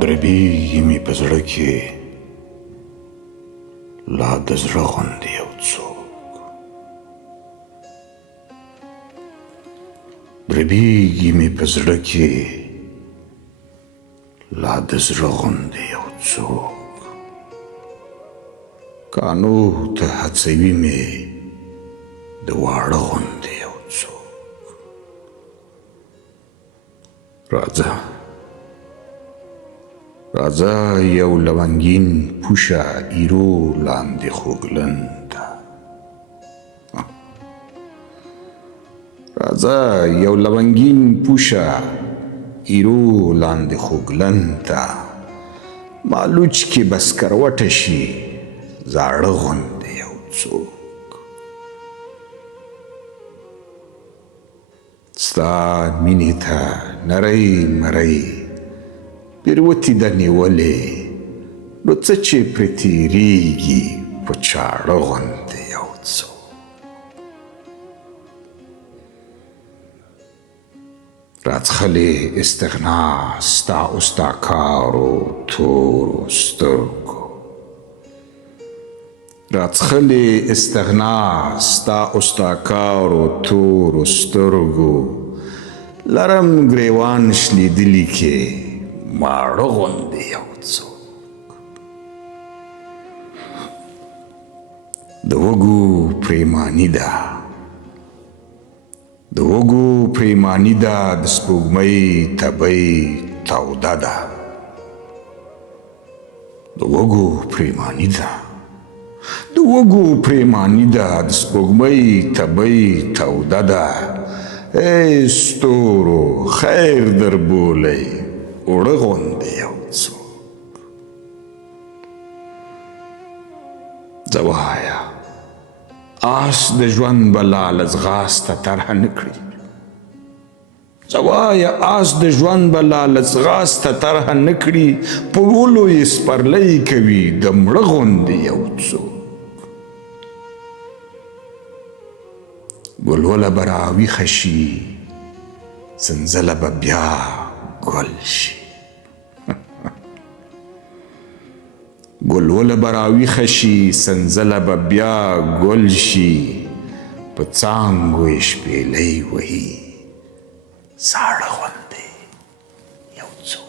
دربیږي مې په زړه کې لا د زړه غوندې یو څوک دربیږي مې په زړه کې لا د زړه غوندې یو څوک کانو ته هڅوي مې د واړه غوندې یو څوک راځه راځه یو لونګین پوشه ایرو لاندې خوږلن ته راځه یو لونګین پوشه ایرو لاندې خوږلن ته مالوچ کې بس کروټه شي زاړه غوندې یو څوک ستا مینې ته نری مری پیروتې ده نیولې نو څه چې پرې تېرېږي په چاړه غوندې یو څوک راڅښلې استغنا ستا استاکارو تورو سترګو راڅښلې استغنا ستا استاکارو تورو سترګو لرم ګریوان شلیدلي کې ماړه غوندې یو څوک د وږو پریماني ده د وږو پریماني ده د سپوږمۍ تبۍ توده ده د وږو پریماني ده د وږو پریماني ده د سپوږمۍ تبۍ توده ده ای ستورو خیر در بولی اوړه غوندې یو څوک ځه وایه آس د ژوند به لاله ځغاسته طرحه نه کړي ځه وایه آس د ژوند به لاله ځغاسته طرحه نه کړي په ولو یې سپرلی کوي د مړه غوندې یو څوک ګلوله به راویښه شي سنځله به بیا ګل شي ګلوله به راویښه شي سنځله به بیا ګل شي په څانګو یې شپېلۍ وهي زاړه غوندې یو څوک